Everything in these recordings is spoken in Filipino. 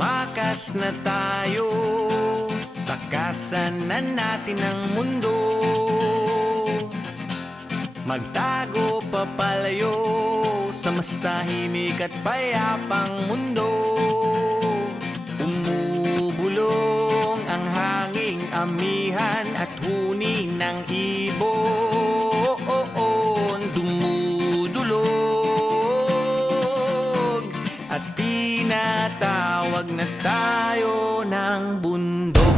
Tumakas na tayo, takasan na natin ang mundo. Magtago papalayo sa mas tahimik at payapang mundo. Umubulong ang hanging amihan at huni ng ibon. Dumudulog at tinatawag na tayo ng bundok.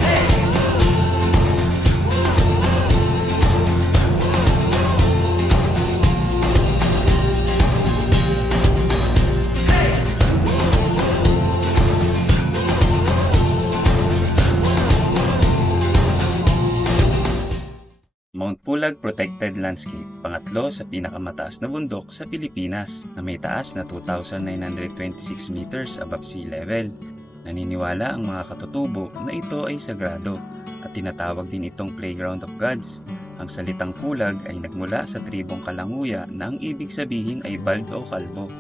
Mount Pulag Protected Landscape, pangatlo sa pinakamataas na bundok sa Pilipinas na may taas na 2,926 meters above sea level. Naniniwala ang mga katutubo na ito ay sagrado at tinatawag din itong Playground of Gods. Ang salitang pulag ay nagmula sa tribong Kalanguya na ang ibig sabihin ay bald o kalbo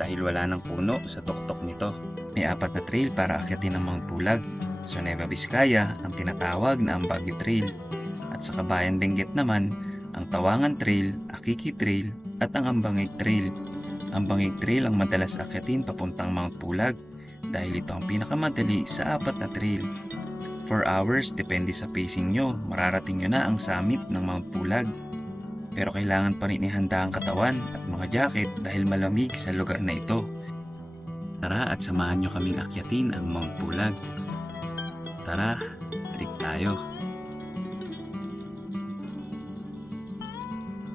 dahil wala ng puno sa tuktok nito. May 4 na trail para akyatin ang Mount Pulag. Sa Nueva Vizcaya ang tinatawag na ang Baguio Trail. At sa Kabayan Benguet naman, ang Tawangan Trail, Akiki Trail at ang Ambangig Trail. Ambangig Trail ang madalas akyatin papuntang Mount Pulag dahil ito ang pinakamadali sa 4 na trail. 4 hours, depende sa pacing nyo, mararating nyo na ang summit ng Mount Pulag. Pero kailangan pa rin ihanda ang katawan at mga jacket dahil malamig sa lugar na ito. Tara at samahan nyo kaming akyatin ang Mount Pulag. Tara, trip tayo!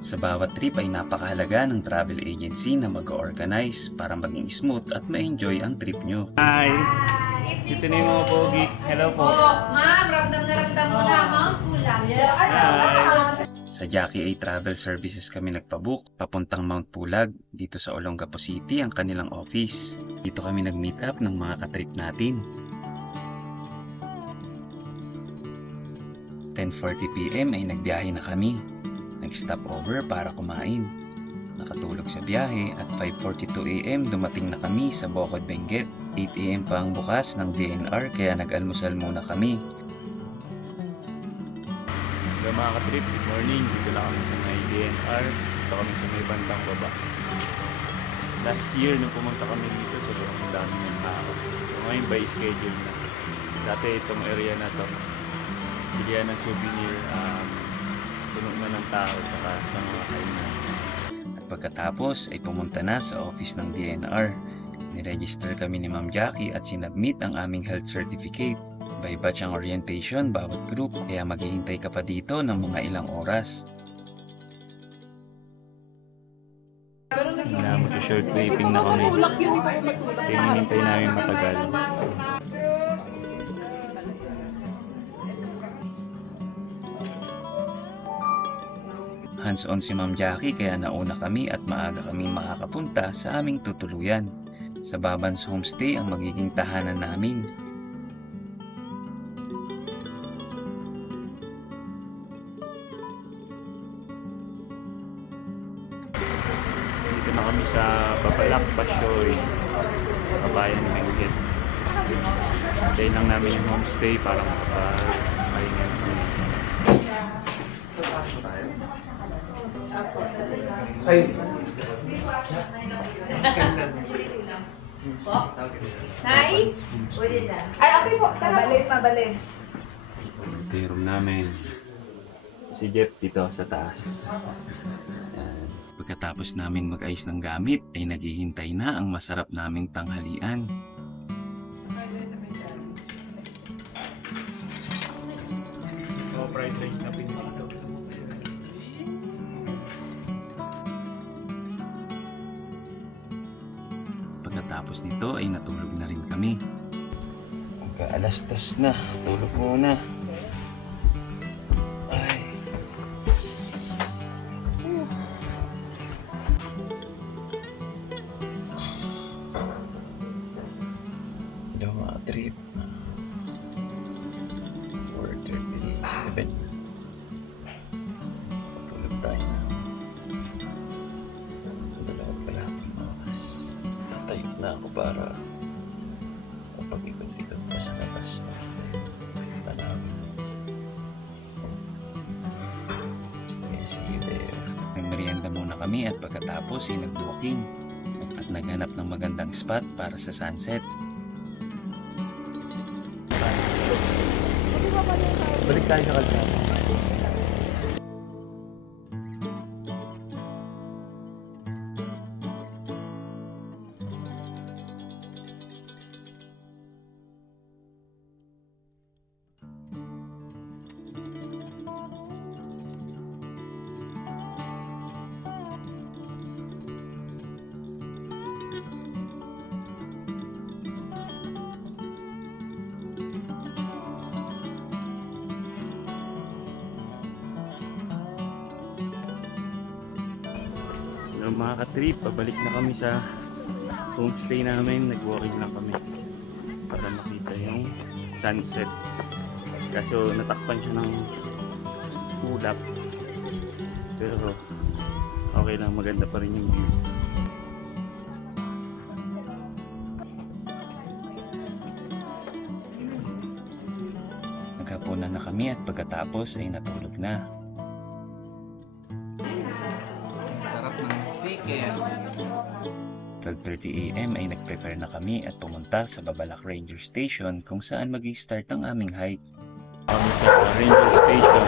Sa bawat trip ay napakahalaga ng travel agency na mag-organize para maging smooth at ma-enjoy ang trip nyo. Hi! Dito na yung mga pogi. Hello po. Ma'am, ramdam na ramdam mo na Mount Pulag. Hi! Sa Jackie A Travel Services kami nagpabook papuntang Mount Pulag. Dito sa Olongapo City ang kanilang office. Dito kami nag-meet up ng mga katrip natin. 10:40 PM ay nagbiyahe na kami. Nag-stop over para kumain. Nakatulog sa biyahe at 5:42 AM dumating na kami sa Bocod, Benguet. 8 AM pa ang bukas ng DNR kaya nag-almusal muna kami. Hello mga katrip, good morning. Dito lang kami sa may DNR. Dito kami sa may bandang baba. Last year nung pumunta kami dito, sobrang dami ng tao. So ngayon by schedule na. Dati itong area na to, bilihan ng souvenir, puno na ng tao sa mga kainan. At pagkatapos ay pumunta na sa office ng DNR. Niregister kami ni Ma'am Jackie at sinubmit ang aming health certificate. By batch ang orientation bawat group kaya maghihintay ka pa dito ng mga ilang oras. Mag-short briefing na kami. Kaya hinintay namin matagal. Hands-on si Ma'am Jackie kaya nauna kami at maaga kami makakapunta sa aming tutuluyan. Sa Babans Homestay ang magiging tahanan namin. Dito na kami sa Babalak, Pasyoy, sa Kabayan Benguet. Hintayin lang namin yung homestay para makapag-pahinga kami. Nay? Ay, okay po. Mabalin. Ito yung room namin. Si Jeff dito sa taas. Yan. Pagkatapos namin mag-ayos ng gamit ay naghihintay na ang masarap naming tanghalian. So, fried rice na pinito. Pagkatapos nito ay natulog na rin kami. Pagka alas 2 na, tulog muna. Ay. Ito mga trip. 4:37. Tulog tayo na. Dalawa pala ang oras. Tayo na ako para kapag ikot kami at pagkatapos ay nag-walking at naghanap ng magandang spot para sa sunset. Balik tayo sa kalsada. Mga ka-trip, pabalik na kami sa homestay namin. Nag-walking lang kami para makita yung sunset. Kaso natakpan siya ng ulap, pero okay lang, maganda pa rin yung view. Naghapunan na kami at pagkatapos ay natulog na. 12:30 AM ay nag-prepare na kami at pumunta sa Babalak Ranger Station kung saan mag-i-start ang aming hike. Kami sa Ranger Station.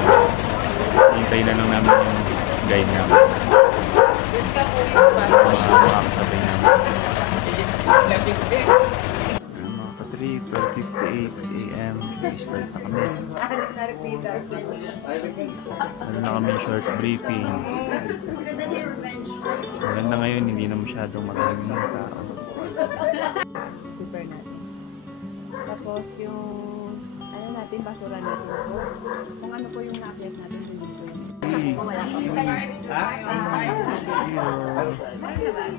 Hintay na lang namin yung guide namin. Makakasabay namin. Mga ka-trip, 12:58 AM, start na kami. Meron na kami short briefing. Maganda ngayon, hindi na masyadong maraming mga tao. Super natin. Tapos yung ano natin, basura natin po. Kung ano po yung na-upload natin dito. Hey! Wala pa po.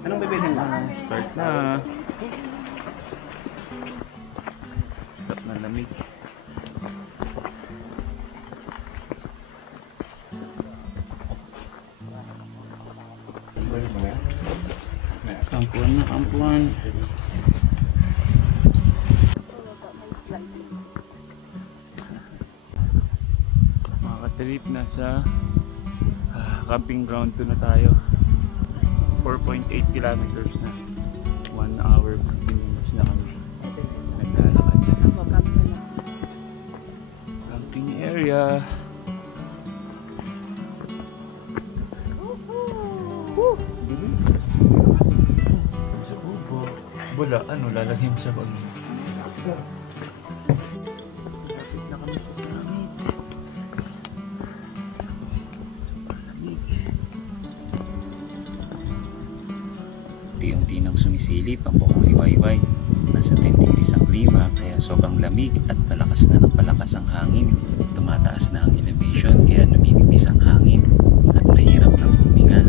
Anong bibilhin mo? Start na. Start na lamig. Kampuan na, kampuan. Mga ka-trip, nasa camping ground 2 na tayo. 4.8 kilometers na. 1 hour 15 minutes na kami naglalakad na. Camping area. Wala, ano, lalagyan mo sa bag. Lapit na kami sa summit. Super lamig. Unti-unti nang sumisilip ang bukang liwayway. Nasa 10 degrees ang klima kaya sobrang lamig at palakas na ng palakas ang hangin. Tumataas na ang elevation kaya numinipis ang hangin at mahirap nang huminga.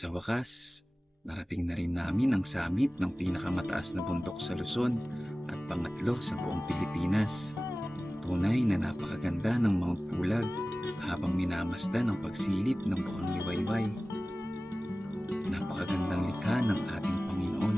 Sa wakas, narating na rin namin ang summit ng pinakamataas na bundok sa Luzon at pangatlo sa buong Pilipinas. Tunay na napakaganda ng Mount Pulag habang minamasdan ang pagsilip ng bukang liwayway. Napakagandang likha ng ating Panginoon.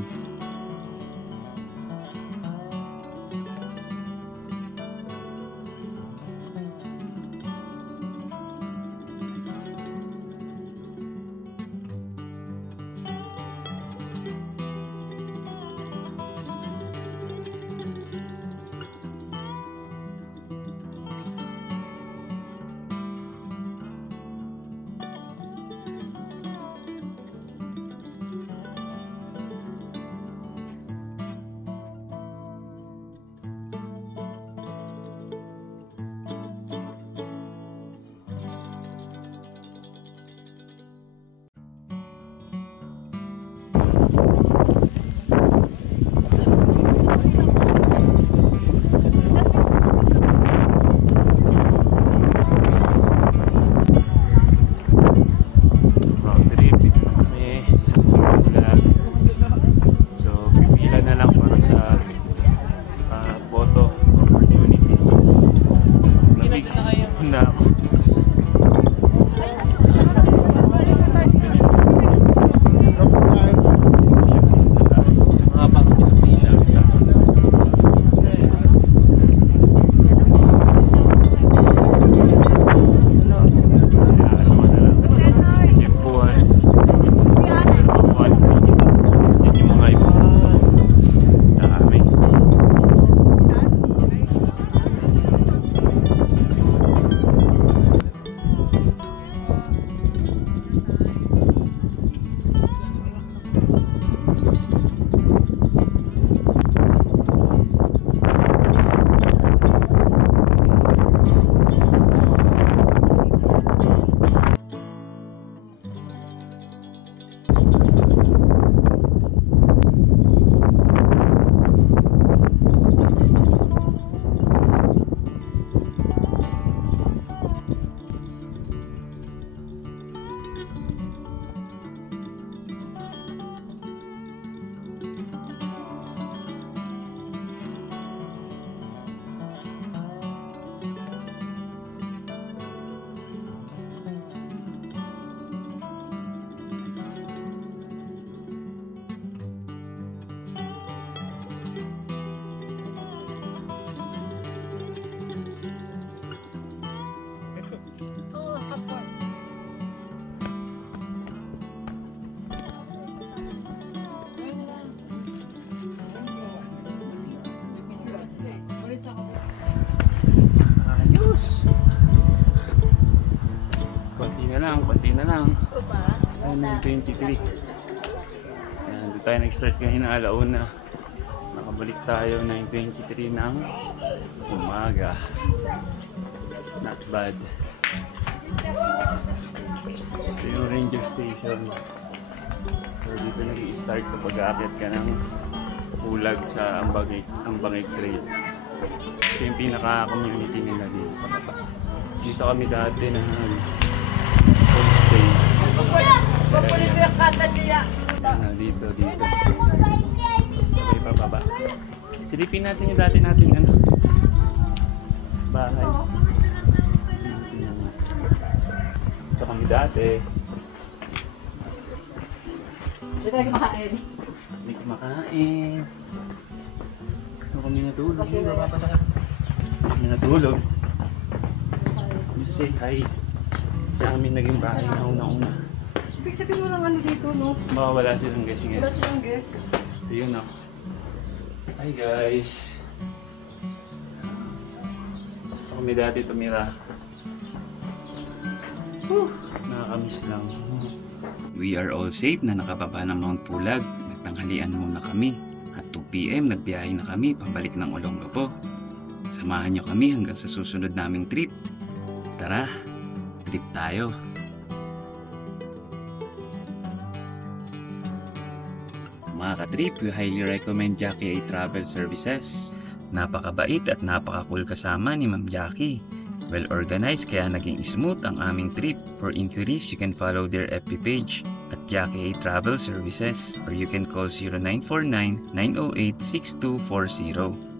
Road trip, dito na kami sa Ayos! Konti na lang. Ayun na yung 23. Ayan, doon tayo nag-start ngayon ng alauna. Nakabalik tayo na yung 23 ng umaga. Not bad. Ito yung ranger station. So dito nag-i-start kapag aakyat ka ng Pulag sa Ambangay Trail. Ito yung pinaka-community nila dito sa baba. Dito kami dati na homestay. Dito. Sabay pababa. Silipin natin yung dati nating bahay. Ito kami dati. Hindi tayo kumakain. Hindi kumakain. Saan kami natulog? Kami natulog. You say hi. Sa amin naging bahay na una-una. Ibig sabihin mo lang ano dito, no? Baka wala silang guest ngayon. Wala silang guest. So yun o. Hi guys. Ito kami dati tumira. Nakakamiss lang. We are all safe na nakababa ng Mount Pulag. Nagtanghalian muna kami. At 2 PM nagbiyahe na kami pabalik ng Olongapo. Samahan niyo kami hanggang sa susunod naming trip. Tara, trip tayo. Mga ka-trip, we highly recommend Jackie A Travel Services. Napakabait at napaka-cool kasama ni Ma'am Jackie. Well organized kaya naging smooth ang aming trip. For inquiries, you can follow their FB page at Jackie A Travel Services or you can call 0949-908-6240.